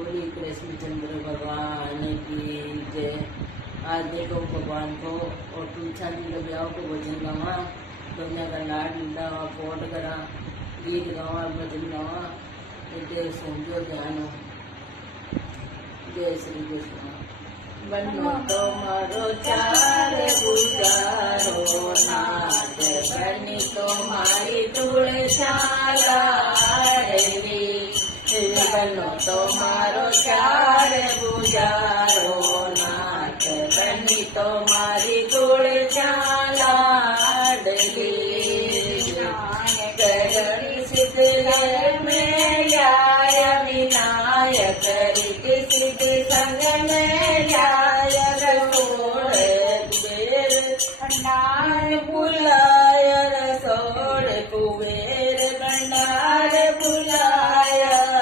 बोली कृष्णचंद्र भगवान की जय। आज देखो भगवान को और तुलसा जी लोग आओ को भजन गावा, दुनिया का लाड लावा, कोट करा, गीत गावा, भजन गावा, इतने समझो ध्यान हो। जय श्री कृष्ण। बनो तुम्हारो चार गुजारो नाथ, बनी तुम्हारी तुलसाला रे। बनो तुम्हारो चार गुजारो नाथ, बनी तुम्हारी तुलसाला रे। करण सिद्ध में जाय विनायक, सिद्ध संग में जाय रसोड़ कुबेर, भंडार बुलाय रसोड़ कुबेर, भंडार बुलाय।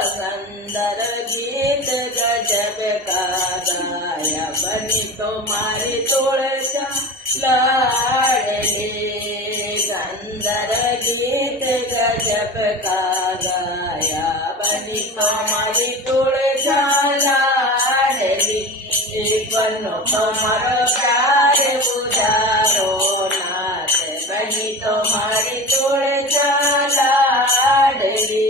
सुंदर गीत गजब का गाया, बनी तुम्हारी तुलसा लाडली। सुंदर गीत गजब का गाया, बनी तुम्हारी तुलसा लाडली। बनो तुम्हारो प्यार गुजारो नाथ, बनी तुम्हारी तुलसा लाडली।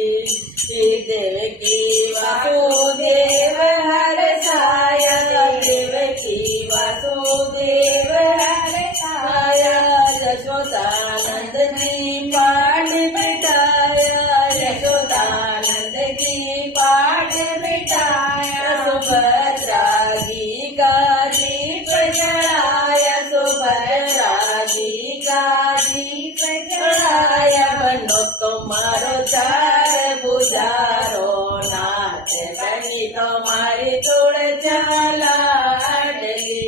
देवकी वासुदेव हर छाया, देवकी वासुदेव हर छाया। यशोदानंद की पाठ बिठाया, यशोदानंद की पाठ बिठाया। सुभद्रा जी का दीप जलाया, सुभद्रा जी का दीप जलाया। बनो तुम्हारो चार गुजारो नाथ, बनी तुम्हारी तुलसा लाडली।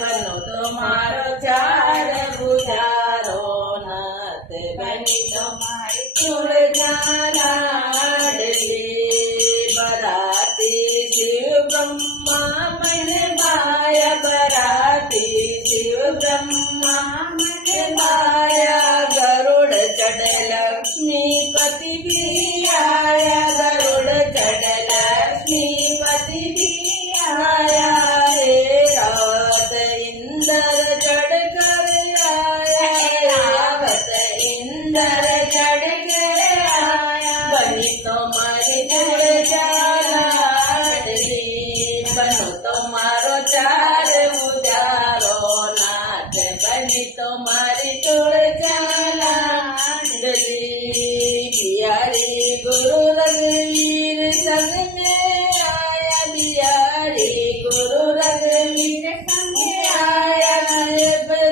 बनो तुम्हारो चार गुजारो नाथ, बनी तुम्हारी तुलसा लाडली। बराती शिव ब्रह्मा मन भाया, बराती शिव ब्रह्मा मन भाया। गरुड़ चढ़ लक्ष्मीपति भी आया, गरुड़ चढ़ लक्ष्मीपति भी आया। रावत इंद्र चढ़ कर आया, रावत इंद्र चढ़ कर आया। बनी तुम्हारी तुलसा लाडली। बनो तुम्हारो चार गुजारो नाथ, बनी तुम्हारी तुलसा लाडली। बिहारी गुरु रघुवीर संग में आया, बिहारी गुरु रघुवीर संग में आया।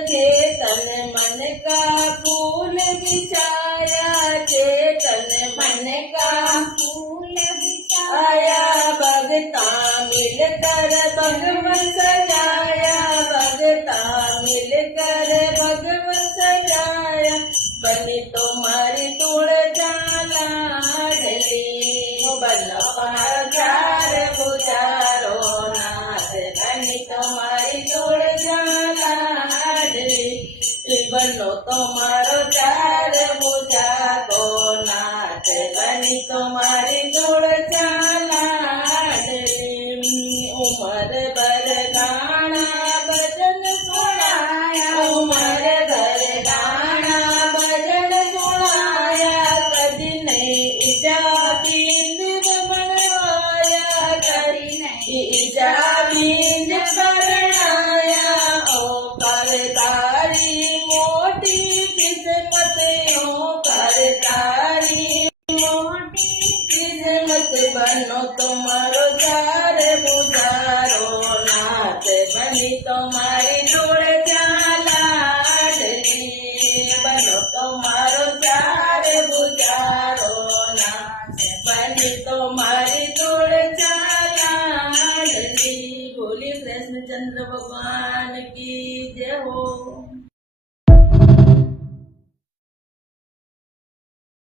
चेतन मन का फूल बिछाया, चेतन मन का फूल बिछाया। भगता मिलकर भगवन सजाया, भगता मिलकर भगवन सजाया। बनी तुम्हारी तुलसा लाडली। बनो तुम्हारो चार गुजारो नाथ, बनी तुम्हारी तुलसा लाडली। बनो तुम्हारो चार गुजारो नाथ, बनी तुम्हारी तुलसा लाडली। उमर भर गाना भजन सुनाया, उमर भर गाना भजन सुनाया। कदी नहीं इजाबींद बनवाया, कदी नहीं इजाबींद बनाया। ओ करतारी मोटी किस्मत, ओ करतारी